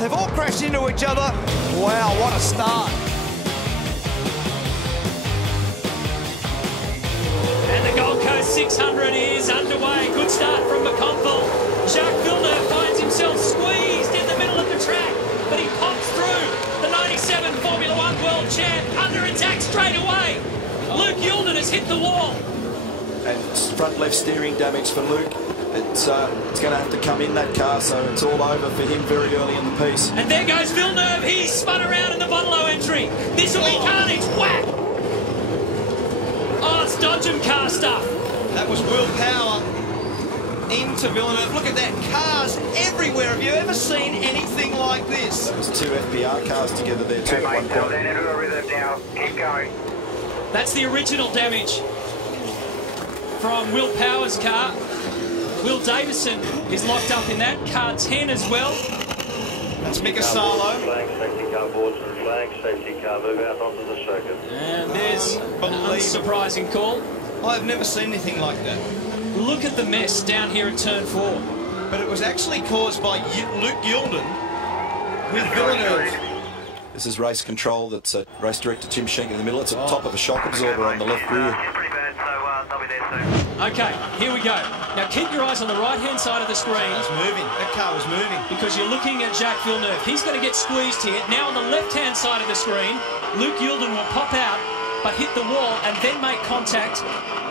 They've all crashed into each other. Wow, what a start. And the Gold Coast 600 is underway. Good start from McConville. Jacques Villeneuve finds himself squeezed in the middle of the track, but he pops through. The 97 Formula One world champ under attack straight away. Luke Youlden has hit the wall. And front left steering damage for Luke. It's going to have to come in that car, so it's all over for him very early in the piece. And there goes Villeneuve. He's spun around in the Bottle entry. This will be carnage. Whack! Oh, it's Dodgem car stuff. That was Will Power into Villeneuve. Look at that, cars everywhere. Have you ever seen anything like this? That was two FPR cars together there too at one point. Into a rhythm now. Keep going. That's the original damage from Will Power's car. Will Davison is locked up in that. Car 10 as well. That's Mika Salo. Flag, safety car boards and flag, safety car move out onto the circuit. And there's an unsurprising call. I've never seen anything like that. Look at the mess down here at turn 4. But it was actually caused by Luke Youlden with Villeneuve. This is race control. That's race director Tim Schenk in the middle. It's at the top of a shock absorber on the left rear. Pretty bad, so they'll be there soon. Okay, here we go. Now keep your eyes on the right-hand side of the screen. It's moving. That car was moving. Because you're looking at Jacques Villeneuve. He's going to get squeezed here. Now on the left-hand side of the screen, Luke Youlden will pop out, but hit the wall and then make contact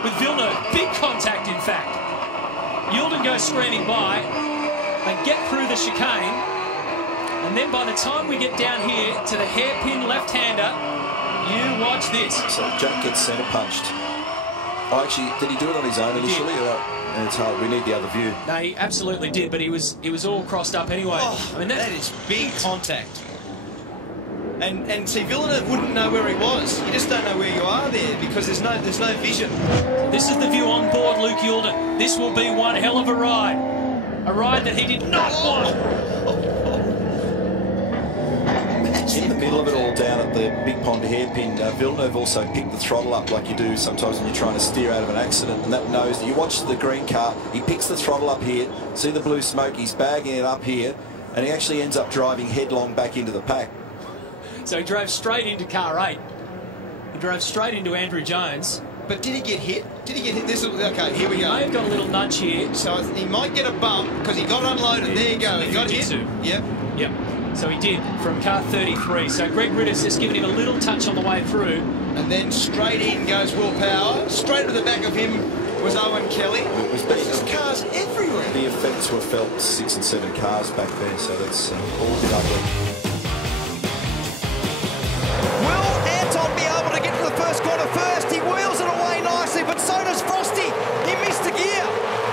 with Villeneuve. Big contact, in fact. Youlden goes screaming by. They get through the chicane. And then by the time we get down here to the hairpin left-hander, you watch this. So Jack gets centre punched. Oh, actually, did he do it on his own initially? And it's hard. We need the other view. No, he absolutely did, but he was all crossed up anyway. Oh, I mean, that is big contact. And see, Villeneuve wouldn't know where he was. You just don't know where you are there because there's no vision. This is the view on board Luke Youlden. This will be one hell of a ride. A ride that he did not want. In the middle of it all down at the Big Pond hairpin, Villeneuve also picked the throttle up like you do sometimes when you're trying to steer out of an accident, and that nose, you watch the green car, he picks the throttle up here, see the blue smoke, he's bagging it up here, and he actually ends up driving headlong back into the pack. So he drove straight into car 8. He drove straight into Andrew Jones. But did he get hit? Did he get hit? This okay, here we go. May have got a little nudge here. So he might get a bump because he got unloaded. Yeah, there you go. He got hit. Yep. Yep. So he did from car 33. So Greg Ritter's just given him a little touch on the way through. And then straight in goes Will Power. Straight to the back of him was Owen Kelly. There's just cars everywhere. The effects were felt 6 and 7 cars back there, so that's all a bit ugly. Will Anton be able to get to the first corner first? He wheels it away nicely, but so does Frosty. He missed a gear.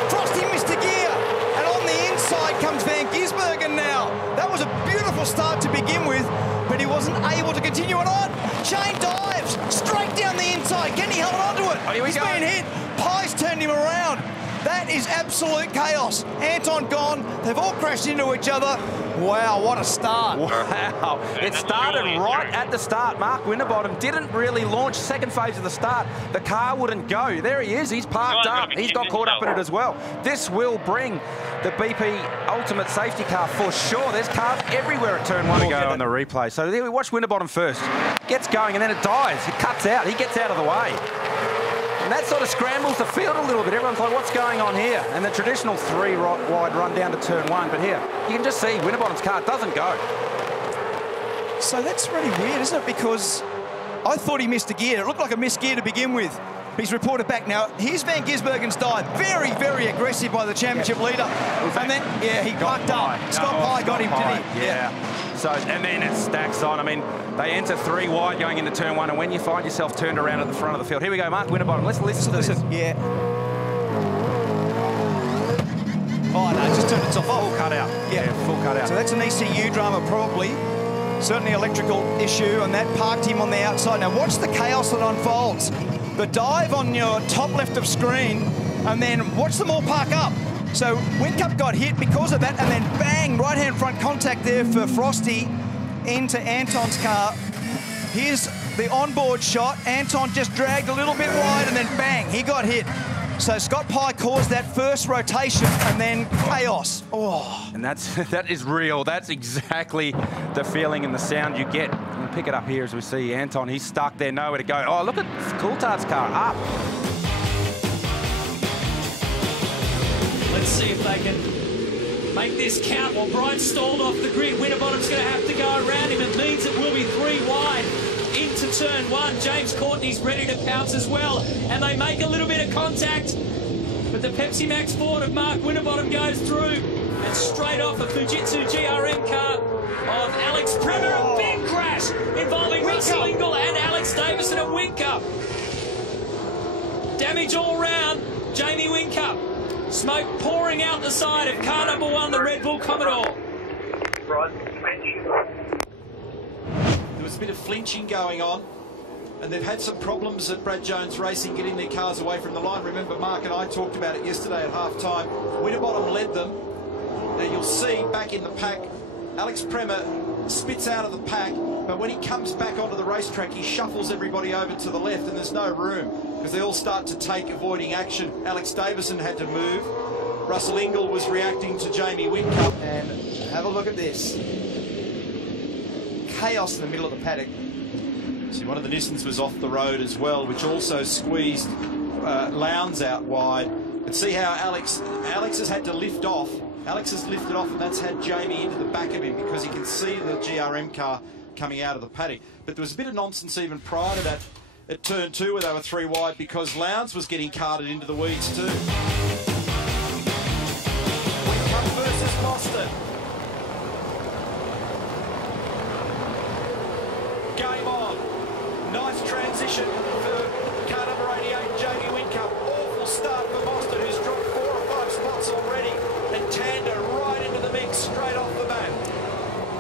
Frosty missed a gear. And on the inside comes Van Gisbergen now. That was a beautiful start to begin with, but he wasn't able to continue it on. Shane dives straight down the inside. Kenny held onto it. Oh, here we He's go. been hit. Pies turned him around. That is absolute chaos. Anton gone. They've all crashed into each other. Wow, what a start. Wow. It started right at the start. Mark Winterbottom didn't really launch second phase of the start. The car wouldn't go. There he is. He's parked up. He's got caught up in it as well. This will bring the BP Ultimate Safety Car for sure. There's cars everywhere at turn 1 to go on the replay. So there we watch Winterbottom first. Gets going and then it dies. It cuts out. He gets out of the way. And that sort of scrambles the field a little bit. Everyone's like, what's going on here? And the traditional 3-wide run down to turn 1. But here, you can just see Winterbottom's car doesn't go. So that's really weird, isn't it? Because I thought he missed a gear. It looked like a missed gear to begin with. But he's reported back now. Here's Van Gisbergen's dive. Very, very aggressive by the championship leader. And then, yeah, he bucked up. Scott Pye got him, didn't he? Yeah. So, and then it stacks on. I mean, they enter 3 wide going into turn 1, and when you find yourself turned around at the front of the field. Here we go, Mark Winterbottom. Let's listen to this. Yeah. Oh, no, just turned itself off. Full cut out. Yeah, full cut out. So that's an ECU drama, probably. Certainly electrical issue, and that parked him on the outside. Now watch the chaos that unfolds. The dive on your top left of screen, and then watch them all park up. So Whincup got hit because of that, and then bang, right-hand front contact there for Frosty into Anton's car. Here's the onboard shot. Anton just dragged a little bit wide, and then bang, he got hit. So Scott Pye caused that first rotation and then chaos. Oh. And that is real. That's exactly the feeling and the sound you get. We'll pick it up here as we see Anton. He's stuck there, nowhere to go. Oh, look at Coulthard's car up. Let's see if they can make this count. Well, Bright stalled off the grid. Winterbottom's going to have to go around him. It means it will be 3 wide into turn 1. James Courtney's ready to pounce as well. And they make a little bit of contact. But the Pepsi Max Ford of Mark Winterbottom goes through. And straight off a Fujitsu GRM car of Alex Premier. A big crash involving Russell Ingall and Alex Davison at Whincup. Damage all round. Jamie Whincup. Smoke pouring out the side of car number 1, the Red Bull Commodore. There was a bit of flinching going on, and they've had some problems at Brad Jones Racing getting their cars away from the line. Remember, Mark and I talked about it yesterday at half-time. Winterbottom led them. Now you'll see back in the pack, Alex Premier spits out of the pack, but when he comes back onto the racetrack, he shuffles everybody over to the left, and there's no room because they all start to take avoiding action. Alex Davison had to move. Russell Ingall was reacting to Jamie Whincup. And have a look at this. Chaos in the middle of the paddock. See, one of the Nissans was off the road as well, which also squeezed Lowndes out wide. And see how Alex has had to lift off. Alex has lifted off, and that's had Jamie into the back of him because he can see the GRM car coming out of the paddock. But there was a bit of nonsense even prior to that at turn 2 where they were 3 wide because Lowndes was getting carted into the weeds too. Whincup versus Mostert. Game on. Nice transition for car number 88, Jamie Whincup. Awful start for Mostert, who's dropped 4 or 5 spots already. And Tander right into the mix straight off the bat.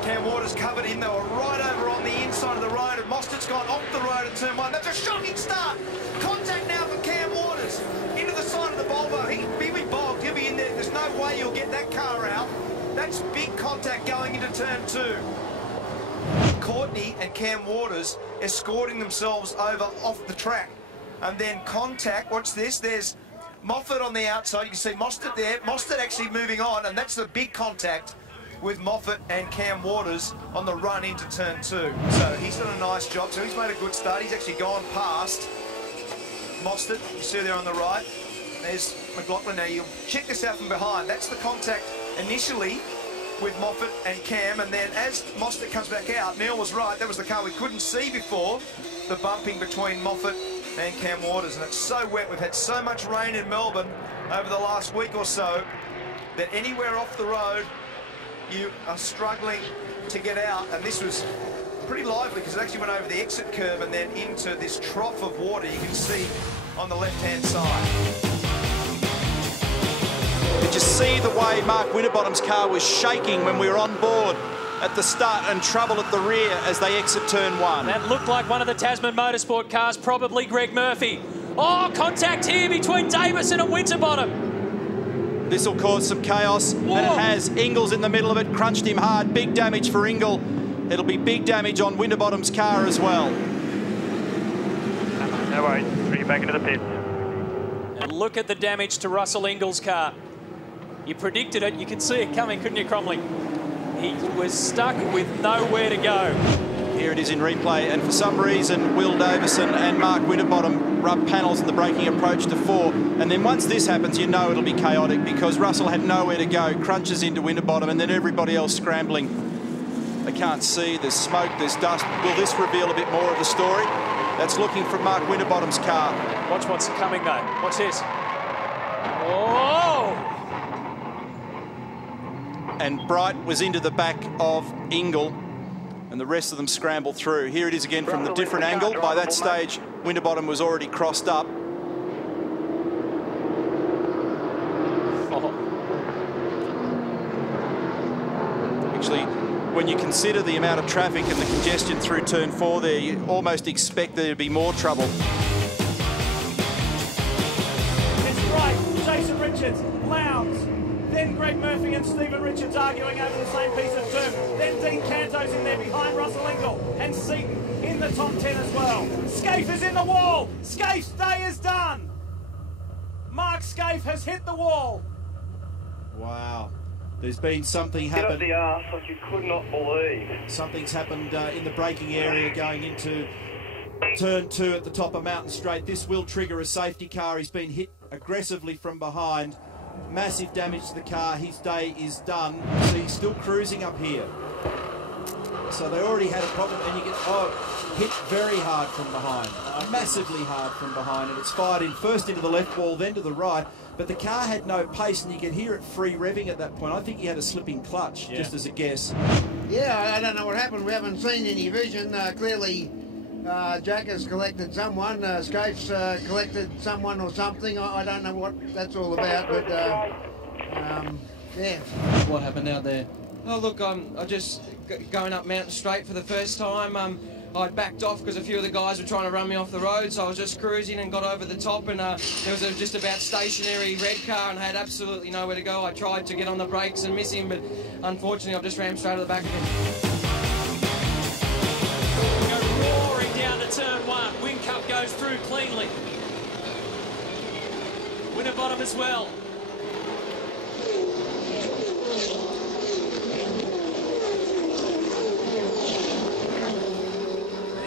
Cam Waters covered him. They were right over on the inside of the road, and Mostert's gone off the road at turn 1. That's a shocking start. Contact now for Cam Waters into the side of the Volvo. He'll be bogged. He'll be in there. There's no way you'll get that car out. That's big contact going into turn 2. Courtney and Cam Waters escorting themselves over off the track. And then contact, watch this, there's Moffat on the outside. You can see Mostert there. Mostert actually moving on, and that's the big contact with Moffat and Cam Waters on the run into turn 2. So he's done a nice job. So he's made a good start. He's actually gone past Mostert. You see there on the right. There's McLaughlin. Now you'll check this out from behind. That's the contact initially with Moffat and Cam, and then as Mostert comes back out, Neil was right. That was the car we couldn't see before, the bumping between Moffat and Cam Waters. And it's so wet. We've had so much rain in Melbourne over the last week or so that anywhere off the road you are struggling to get out. And this was pretty lively because it actually went over the exit curb and then into this trough of water you can see on the left-hand side. Did you see the way Mark Winterbottom's car was shaking when we were on board at the start and trouble at the rear as they exit turn 1? That looked like one of the Tasman Motorsport cars, probably Greg Murphy. Oh, contact here between Davison and Winterbottom. This will cause some chaos, and it has. Ingall's in the middle of it, crunched him hard. Big damage for Ingall. It'll be big damage on Winterbottom's car as well. No worries, bring it back into the pits. And look at the damage to Russell Ingall's car. You predicted it, you could see it coming, couldn't you, Cromley? He was stuck with nowhere to go. Here it is in replay, and for some reason, Will Davison and Mark Winterbottom rub panels in the braking approach to 4. And then once this happens, you know it'll be chaotic because Russell had nowhere to go, crunches into Winterbottom, and then everybody else scrambling. They can't see, there's smoke, there's dust. Will this reveal a bit more of the story? That's looking from Mark Winterbottom's car. Watch what's coming, though. Watch this. Oh! And Bright was into the back of Ingall, and the rest of them scrambled through. Here it is again from the different angle. By that stage, Winterbottom was already crossed up. Actually, when you consider the amount of traffic and the congestion through turn 4 there, you almost expect there to be more trouble. It's Bright, Jason Richards, Lowndes, then Greg Murphy and Stephen Richards arguing over the same piece of turf. Then Dean Canto's in there behind Russell Ingall, and Seaton in the top 10 as well. Scaife is in the wall. Scaife's day is done. Mark Scaife has hit the wall. Wow. There's been something happen. Hit up the arse like you could not believe. Something's happened in the braking area going into turn 2 at the top of Mountain Straight. This will trigger a safety car. He's been hit aggressively from behind. Massive damage to the car. His day is done. So he's still cruising up here. So they already had a problem, and you get hit very hard from behind, massively hard from behind, and it's fired in first into the left wall, then to the right. But the car had no pace, and you could hear it free revving at that point. I think he had a slipping clutch, just as a guess. Yeah, I don't know what happened. We haven't seen any vision. Clearly, Jack has collected someone. Scaife's collected someone or something. I don't know what that's all about, but yeah. What happened out there? Oh, look, I just going up Mountain Straight for the first time. I backed off because a few of the guys were trying to run me off the road, so I was just cruising and got over the top, and there was a just about stationary red car and had absolutely nowhere to go. I tried to get on the brakes and miss him, but unfortunately I've just rammed straight to the back of him. Go roaring down to turn 1. Wing Cup goes through cleanly. Winterbottom as well.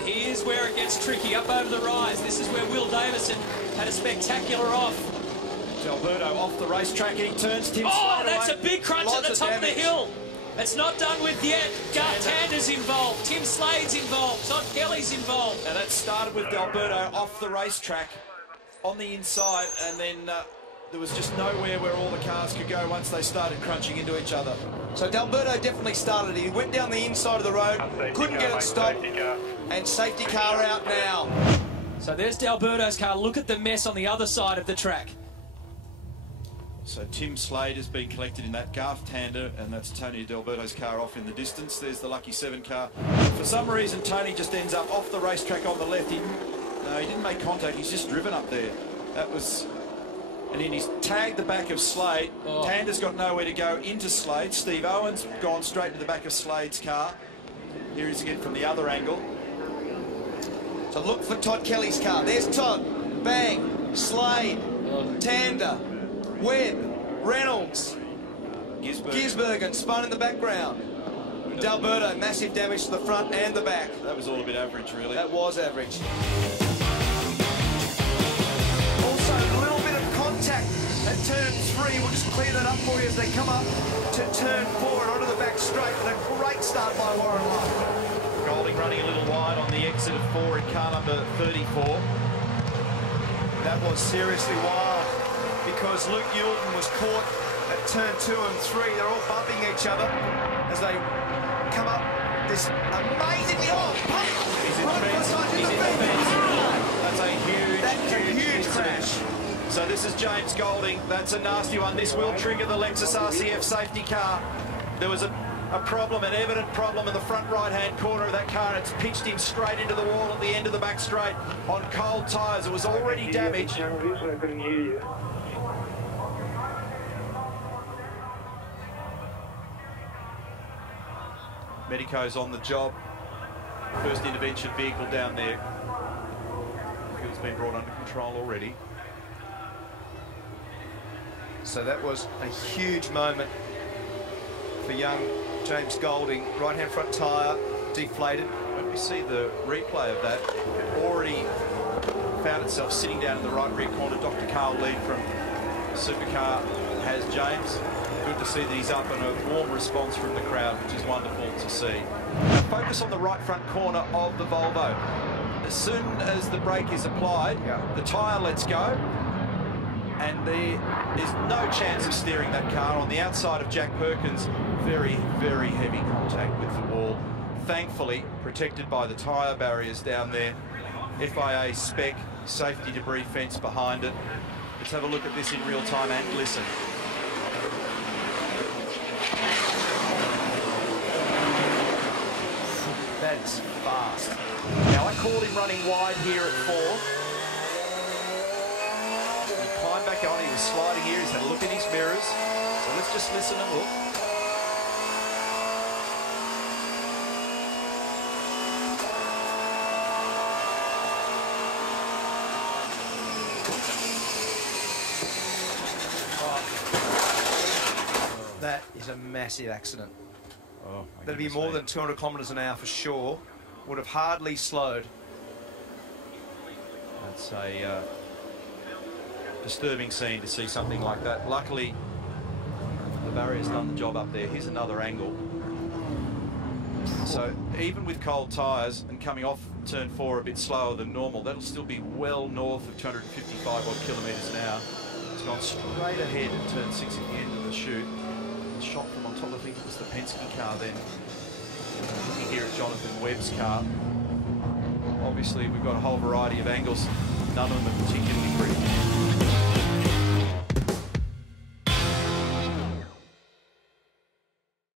Here's where it gets tricky, up over the rise. This is where Will Davison had a spectacular off. Alberto off the racetrack, and he turns Tim Oh, Slade that's away. a big crunch at the top of the hill. It's not done with yet. Garth Tander's involved. Tim Slade's involved. Todd Kelly's involved. And that started with Alberto off the racetrack on the inside, and then there was just nowhere where all the cars could go once they started crunching into each other. So D'Alberto definitely started it. He went down the inside of the road, couldn't get it stopped, and safety car out now. So there's D'Alberto's car. Look at the mess on the other side of the track. So Tim Slade has been collected in that. Garth Tander, and that's Tony D'Alberto's car off in the distance. There's the Lucky 7 car. For some reason, Tony just ends up off the racetrack on the left. No, he didn't make contact. He's just driven up there. That was... And then he's tagged the back of Slade. Oh. Tander's got nowhere to go into Slade. Steve Owen's gone straight to the back of Slade's car. Here he is again from the other angle. So look for Todd Kelly's car. There's Todd. Bang. Slade. Tander. Webb. Reynolds. Gisbergen spun in the background. D'Alberto, massive damage to the front and the back. That was all a bit average, really. That was average. Also, a little bit of contact at turn 3. We'll just clear that up for you as they come up to turn 4 and onto the back straight. And a great start by Warren Love. Golding running a little wide on the exit of 4 in car number 34. That was seriously wild because Luke Yulton was caught at turn 2 and 3. They're all bumping each other as they come up this amazing... Oh, He's in the fence. That's a huge crash. So this is James Golding. That's a nasty one. This will trigger the Lexus RCF safety car. There was a problem, an evident problem in the front right-hand corner of that car. It's pitched him straight into the wall at the end of the back straight on cold tyres. It was already damaged. I couldn't hear you. Medico's on the job. First intervention vehicle down there. It's been brought under control already. So that was a huge moment for young James Golding. Right-hand front tyre deflated. When we see the replay of that, it already found itself sitting down in the right rear corner. Dr. Carl Lee from Supercar has James. Good to see that he's up, and a warm response from the crowd, which is wonderful to see. Now focus on the right front corner of the Volvo. As soon as the brake is applied, the tyre lets go, and there is no chance of steering that car. On the outside of Jack Perkins, very, very heavy contact with the wall. Thankfully, protected by the tyre barriers down there. FIA spec, safety debris fence behind it. Let's have a look at this in real time and listen. That is fast. Now, I called him running wide here at 4. He climbed back on, he was sliding here, he's had a look in his mirrors. So let's just listen and look. That is a massive accident. Oh, That'd be more than 200 kilometres an hour for sure. Would have hardly slowed. That's a disturbing scene to see something like that. Luckily, the barrier's done the job up there. Here's another angle. So even with cold tyres and coming off turn 4 a bit slower than normal, that'll still be well north of 255 odd kilometres an hour. It's gone straight ahead at turn 6 at the end of the chute. Shot from on top, I think it was the Penske car then. Looking here at Jonathan Webb's car. Obviously we've got a whole variety of angles, none of them are particularly pretty.